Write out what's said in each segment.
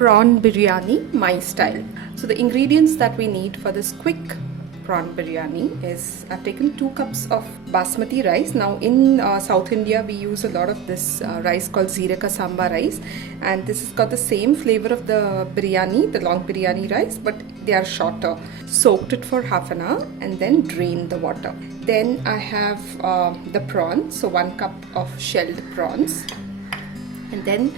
prawn biryani my style. So the ingredients that we need for this quick prawn biryani is I've taken 2 cups of basmati rice. Now in South India we use a lot of this rice called Zeeraka Samba rice, and this has got the same flavor of the biryani, the long biryani rice, but they are shorter. Soaked it for half an hour and then drain the water. Then I have the prawns, so 1 cup of shelled prawns, and then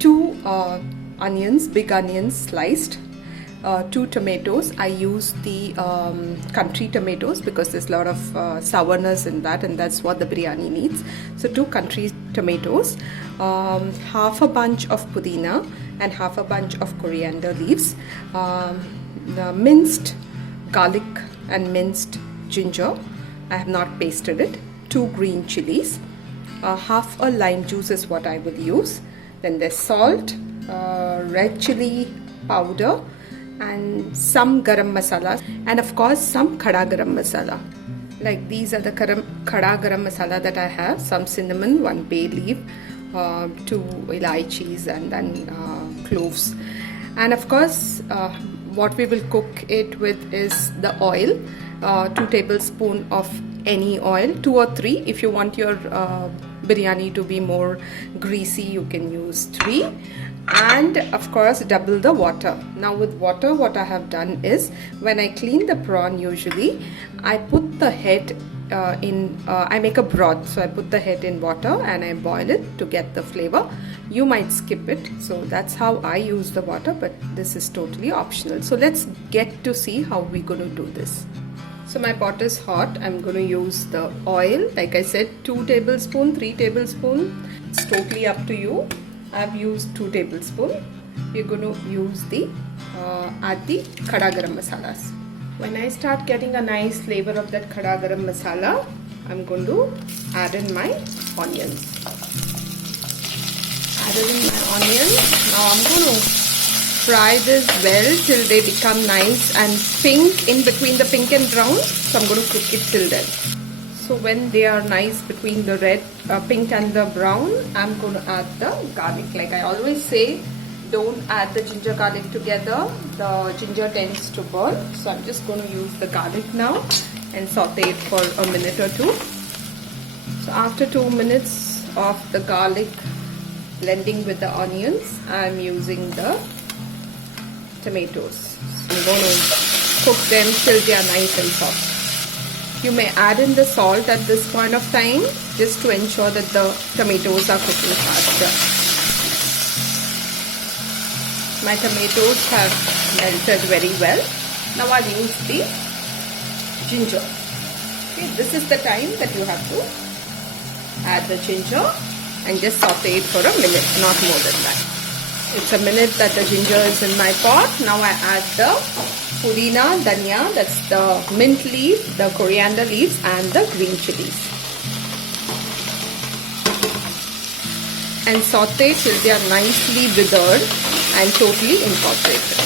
2 onions, big onions sliced, 2 tomatoes. I use the country tomatoes because there's a lot of sourness in that, and that's what the biryani needs. So 2 country tomatoes, half a bunch of pudina and half a bunch of coriander leaves, the minced garlic and minced ginger. I have not pasted it. 2 green chilies, half a lime juice is what I will use. Then there's salt, red chili powder, and some garam masala, and of course some khada garam masala. Like these are the khada garam masala that I have: some cinnamon, 1 bay leaf, 2 elaichis, and then cloves. And of course what we will cook it with is the oil, 2 tablespoons of any oil, 2 or 3. If you want your biryani to be more greasy, you can use 3. And of course double the water. Now with water, what I have done is, when I clean the prawn, usually I put the head I make a broth, so I put the head in water and I boil it to get the flavor. You might skip it, so that's how I use the water, but this is totally optional. So let's get to see how we're going to do this. So my pot is hot. I'm going to use the oil. Like I said, 2 tablespoons, 3 tablespoons. It's totally up to you. I've used 2 tablespoons. We're going to use the add the khada garam masalas. When I start getting a nice flavor of that khada garam masala, I'm going to add in my onions. Added in my onions. Now I'm going to fry this well till they become nice and pink, in between the pink and brown. So I'm going to cook it till then. So when they are nice between the red, pink and the brown, I'm going to add the garlic. Like I always say, don't add the ginger garlic together. The ginger tends to burn. So I'm just going to use the garlic now and saute it for a minute or 2. So after 2 minutes of the garlic blending with the onions, I'm using the tomatoes. So I'm going to cook them till they are nice and soft. You may add in the salt at this point of time, just to ensure that the tomatoes are cooking faster. My tomatoes have melted very well. Now I'll use the ginger. Okay, this is the time that you have to add the ginger and just saute it for a minute, not more than that. It's a minute that the ginger is in my pot. Now I add the pudina, dhania, that's the mint leaf, the coriander leaves, and the green chilies. And saute till they are nicely withered and totally incorporated.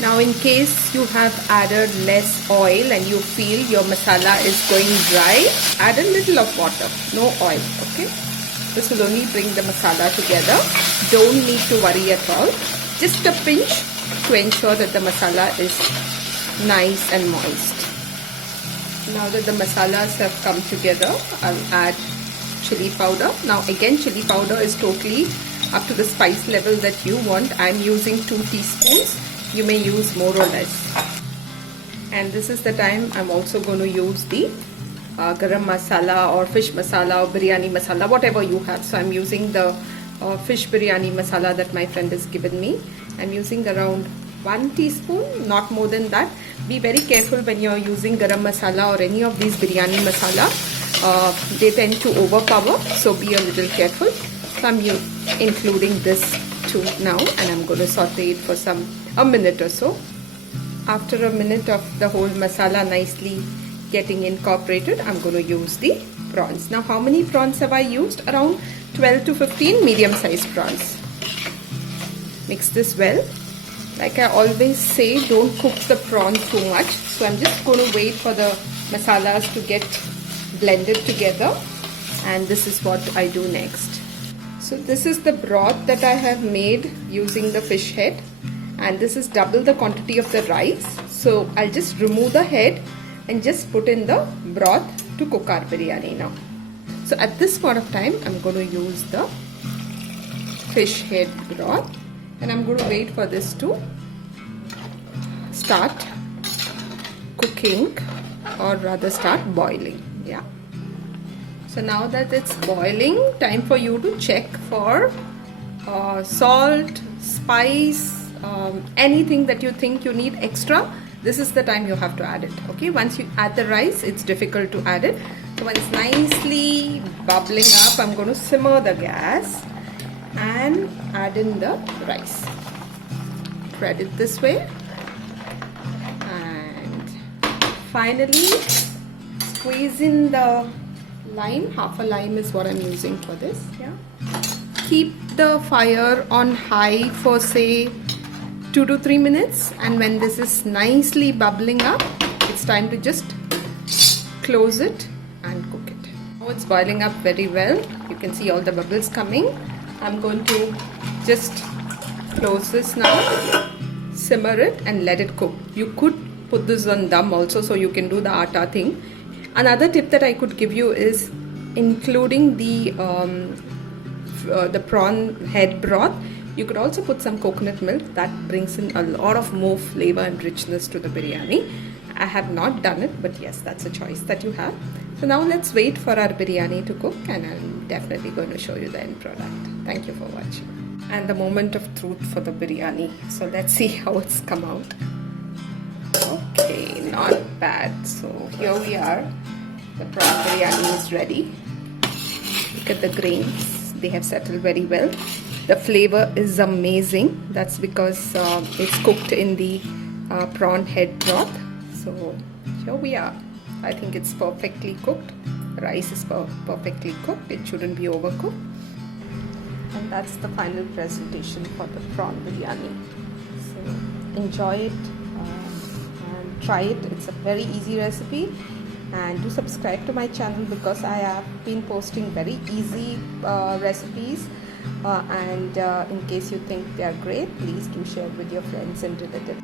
Now in case you have added less oil and you feel your masala is going dry, add a little of water, no oil, okay? This will only bring the masala together. Don't need to worry at all. Just a pinch to ensure that the masala is nice and moist. Now that the masalas have come together, I'll add chili powder. Now again, chili powder is totally up to the spice level that you want. I'm using 2 teaspoons. You may use more or less. And this is the time I'm also going to use the garam masala or fish masala or biryani masala, whatever you have. So I'm using the fish biryani masala that my friend has given me. I'm using around 1 teaspoon, not more than that. Be very careful when you're using garam masala or any of these biryani masala. They tend to overpower, so be a little careful. So I'm including this too now, and I'm going to saute it for a minute or so. After a minute of the whole masala nicely getting incorporated, I'm going to use the prawns. Now how many prawns have I used? Around 12 to 15 medium-sized prawns. Mix this well. Like I always say, don't cook the prawn too much. So I'm just going to wait for the masalas to get blended together, and this is what I do next. So this is the broth that I have made using the fish head, and this is double the quantity of the rice. So I'll just remove the head and just put in the broth to cook our biryani now. So at this point of time, I'm going to use the fish head broth, and I'm going to wait for this to start cooking, or rather start boiling. Yeah. So now that it's boiling, time for you to check for salt, spice, anything that you think you need extra. This is the time you have to add it. Okay, once you add the rice, it's difficult to add it. So when it's nicely bubbling up, I'm going to simmer the gas and add in the rice. Spread it this way, and finally squeeze in the lime. Half a lime is what I'm using for this. Yeah. Keep the fire on high for say 2 to 3 minutes, and when this is nicely bubbling up, it's time to just close it and cook it. Now it's boiling up very well. You can see all the bubbles coming. I'm going to just close this now, simmer it and let it cook. You could put this on dum also, so you can do the atta thing. Another tip that I could give you is including the prawn head broth. You could also put some coconut milk. That brings in a lot of more flavor and richness to the biryani. I have not done it, but yes, that's a choice that you have. So now let's wait for our biryani to cook, and I'm definitely going to show you the end product. Thank you for watching. And the moment of truth for the biryani. So let's see how it's come out. Okay, not bad. So here we are. The prawn biryani is ready. Look at the grains. They have settled very well. The flavor is amazing. That's because it's cooked in the prawn head broth. So here we are. I think it's perfectly cooked. The rice is perfectly cooked. It shouldn't be overcooked. And that's the final presentation for the prawn biryani. So enjoy it and try it. It's a very easy recipe. And do subscribe to my channel, because I have been posting very easy recipes. And in case you think they are great, please do share with your friends and relatives.